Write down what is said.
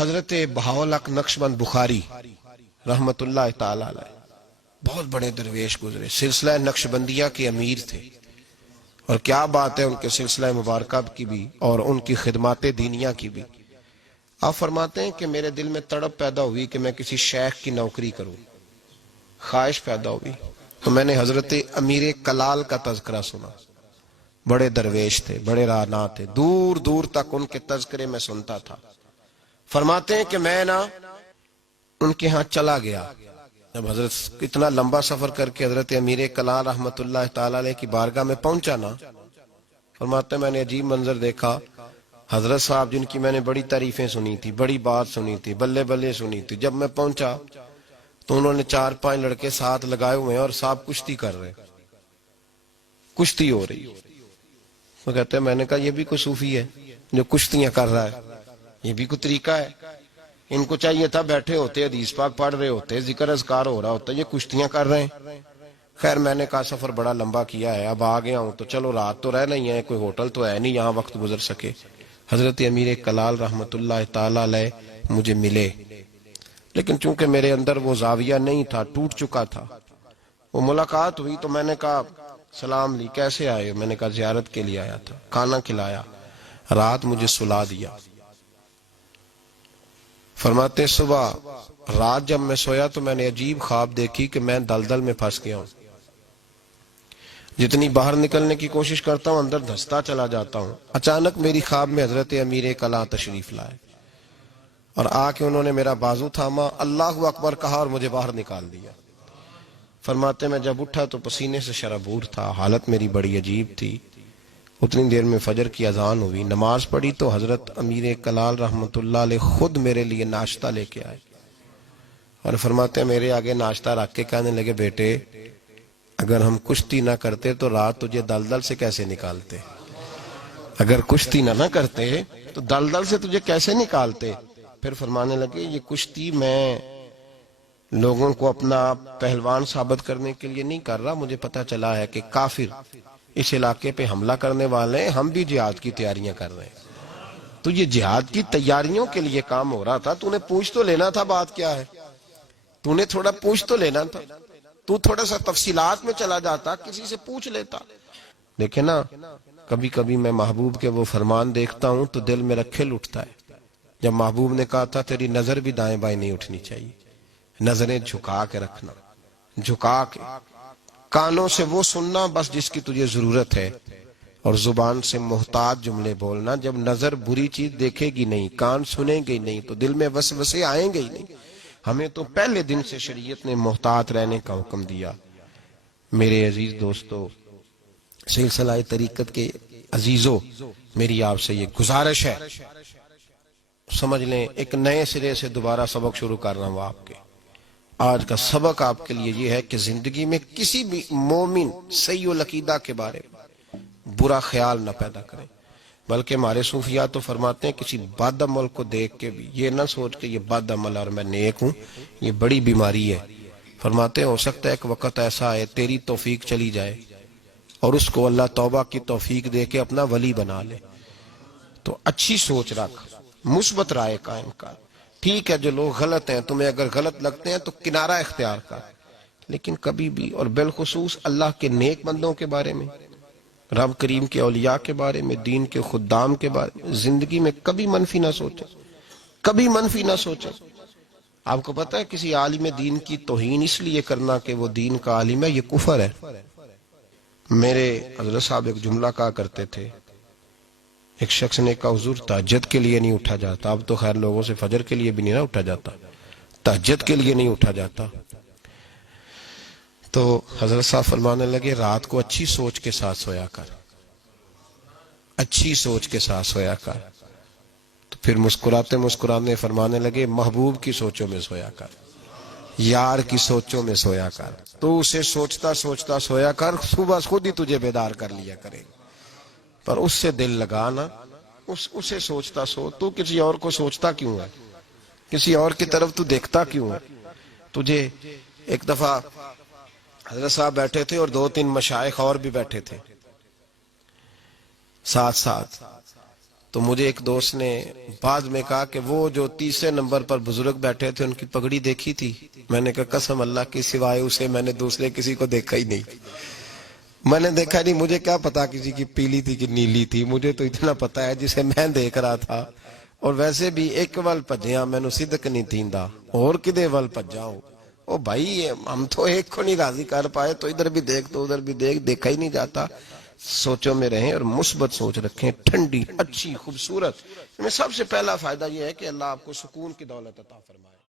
حضرت بہاؤالحق نقشبند بخاری رحمت اللہ تعالی علیہ بہت بڑے درویش گزرے، سلسلہ نقشبندیہ کے امیر تھے، اور کیا بات ہے ان کے سلسلہ مبارکہ کی بھی اور ان کی خدمات دینیہ کی بھی۔ آپ فرماتے ہیں کہ میرے دل میں تڑپ پیدا ہوئی کہ میں کسی شیخ کی نوکری کروں، خواہش پیدا ہوئی، تو میں نے حضرت امیر کلال کا تذکرہ سنا۔ بڑے درویش تھے، بڑے راہنما تھے، دور دور تک ان کے تذکرے میں سنتا تھا۔ فرماتے ہیں کہ میں ان کے ہاں چلا گیا، جب حضرت اتنا لمبا سفر کر کے حضرت امیر کلال رحمت اللہ تعالی علیہ کی بارگاہ میں پہنچا نا، فرماتے ہیں میں نے عجیب منظر دیکھا۔ حضرت صاحب جن کی میں نے بڑی تعریفیں سنی تھی، بڑی بات سنی تھی، بلے بلے سنی تھی، جب میں پہنچا تو انہوں نے 4-5 لڑکے ساتھ لگائے ہوئے ہیں اور صاحب کشتی کر رہے، کشتی ہو رہی۔ وہ کہتے ہیں میں نے کہا یہ بھی کوئی صوفی ہے جو کشتیاں کر رہا ہے، یہ بھی کوئی طریقہ ہے؟ ان کو چاہیے تھا بیٹھے ہوتے، حدیث پاک پڑھ رہے ہوتے، ذکر اذکار ہو رہا ہوتا، یہ کشتیاں کر رہے ہیں۔ خیر میں نے کہا سفر بڑا لمبا کیا ہے، اب آ گیا ہوں تو چلو رات تو رہ نہیں ہے، کوئی ہوٹل تو ہے نہیں یہاں وقت گزر سکے۔ حضرت امیر کلال رحمت اللہ تعالی علیہ مجھے ملے، لیکن چونکہ میرے اندر وہ زاویہ نہیں تھا، ٹوٹ چکا تھا۔ وہ ملاقات ہوئی تو میں نے کہا سلام لی، کیسے آئے؟ میں نے کہا زیارت کے لیے آیا تھا۔ کھانا کھلایا، رات مجھے سلا دیا۔ فرماتے صبح رات جب میں سویا تو میں نے عجیب خواب دیکھی کہ میں دلدل میں پھنس گیا ہوں، جتنی باہر نکلنے کی کوشش کرتا ہوں اندر دھستا چلا جاتا ہوں۔ اچانک میری خواب میں حضرت امیر کلال تشریف لائے اور آ کے انہوں نے میرا بازو تھاما، اللہ اکبر کہا اور مجھے باہر نکال دیا۔ فرماتے میں جب اٹھا تو پسینے سے شرابور تھا، حالت میری بڑی عجیب تھی۔ اتنی دیر میں فجر کی اذان ہوئی، نماز پڑھی تو حضرت امیر کلال رحمت اللہ علیہ خود میرے لیے ناشتہ لے کے آئے اور فرماتے ہیں میرے آگے ناشتہ رکھ کے کہنے لگے بیٹے اگر ہم کشتی نہ کرتے تو رات تجھے دلدل سے کیسے نکالتے؟ اگر کشتی نہ کرتے تو دلدل سے تجھے کیسے نکالتے؟ پھر فرمانے لگے یہ کشتی میں لوگوں کو اپنا پہلوان ثابت کرنے کے لیے نہیں کر رہا، مجھے پتا چلا ہے کہ کافر اس علاقے پہ حملہ کرنے والے ہیں، ہم بھی جہاد کی تیاریاں کر رہے ہیں۔ تو یہ جہاد کی تیاریوں کے لیے کام ہو رہا تھا، تو نے پوچھ تو لینا تھا بات کیا ہے، تو نے تھوڑا پوچھ تو لینا تھا، تو تھوڑا سا تفصیلات میں چلا جاتا، کسی سے پوچھ لیتا۔ دیکھیں نا کبھی کبھی میں محبوب کے وہ فرمان دیکھتا ہوں تو دل میرا کھل اٹھتا ہے، جب محبوب نے کہا تھا تیری نظر بھی دائیں بائیں نہیں اٹھنی چاہیے، نظریں جھکا کے رکھنا، جھکا کے، کانوں سے وہ سننا بس جس کی تجھے ضرورت ہے، اور زبان سے محتاط جملے بولنا۔ جب نظر بری چیز دیکھے گی نہیں، کان سنیں گے نہیں تو دل میں وسوسے آئیں گے ہی نہیں۔ ہمیں تو پہلے دن سے شریعت نے محتاط رہنے کا حکم دیا۔ میرے عزیز دوستو، سلسلہ طریقت کے عزیزو، میری آپ سے یہ گزارش ہے، سمجھ لیں ایک نئے سرے سے دوبارہ سبق شروع کر رہا ہوں آپ کے۔ آج کا سبق آپ کے لیے یہ ہے کہ زندگی میں کسی بھی مومن سیء العقیدہ کے بارے میں برا خیال نہ پیدا کریں، بلکہ ہمارے صوفیاء تو فرماتے ہیں کسی بد عمل کو دیکھ کے بھی یہ نہ سوچ کہ یہ بد عمل اور میں نیک ہوں، یہ بڑی بیماری ہے۔ فرماتے ہیں ہو سکتا ہے ایک وقت ایسا ہے تیری توفیق چلی جائے اور اس کو اللہ توبہ کی توفیق دے کے اپنا ولی بنا لے، تو اچھی سوچ رکھ، مثبت رائے قائم کر۔ ٹھیک ہے جو لوگ غلط ہیں تمہیں اگر غلط لگتے ہیں تو کنارہ اختیار کر، لیکن کبھی بھی اور بالخصوص اللہ کے نیک بندوں کے بارے میں، رب کریم کے اولیاء کے بارے میں، دین کے خدام کے بارے میں زندگی میں کبھی منفی نہ سوچیں، کبھی منفی نہ سوچیں۔ آپ کو پتہ ہے کسی عالم دین کی توہین اس لیے کرنا کہ وہ دین کا عالم ہے، یہ کفر ہے۔ میرے حضرت صاحب ایک جملہ کہا کرتے تھے، ایک شخص نے کہا حضور تہجد کے لیے نہیں اٹھا جاتا، اب تو خیر لوگوں سے فجر کے لیے بھی نہیں نہ اٹھا جاتا، تہجد کے لیے نہیں اٹھا جاتا۔ تو حضرت صاحب فرمانے لگے رات کو اچھی سوچ کے ساتھ سویا کر، اچھی سوچ کے ساتھ سویا کر۔ تو پھر مسکراتے مسکرانے فرمانے لگے محبوب کی سوچوں میں سویا کر، یار کی سوچوں میں سویا کر، تو اسے سوچتا سوچتا سویا کر، صبح خود ہی تجھے بیدار کر لیا کرے، پر اس سے دل لگانا، اسے سوچتا سو۔ تو کسی اور کو سوچتا کیوں ہے؟ کسی اور کی طرف تو دیکھتا کیوں ہے؟ تجھے ایک دفعہ حضرت صاحب بیٹھے تھے اور 2-3 مشائخ اور بھی بیٹھے تھے ساتھ ساتھ، تو مجھے ایک دوست نے بعد میں کہا کہ وہ جو تیسرے نمبر پر بزرگ بیٹھے تھے ان کی پگڑی دیکھی تھی؟ میں نے کہا قسم اللہ کی سوائے اسے میں نے دوسرے کسی کو دیکھا ہی نہیں. میں نے دیکھا نہیں، مجھے کیا پتا کسی کی پیلی تھی کہ نیلی تھی، مجھے تو اتنا پتا ہے جسے میں دیکھ رہا تھا. اور ویسے بھی ایک ول پجیاں مینو صدق نہیں تھیندا اور کدے ول پجاؤں. او بھائی ہم تو ایک کو نہیں راضی کر پائے تو ادھر بھی دیکھ تو ادھر بھی دیکھ، دیکھا ہی نہیں جاتا. سوچوں میں رہیں اور مثبت سوچ رکھیں، ٹھنڈی اچھی خوبصورت. میں سب سے پہلا فائدہ یہ ہے کہ اللہ آپ کو سکون کی دولت عطا فرمائے.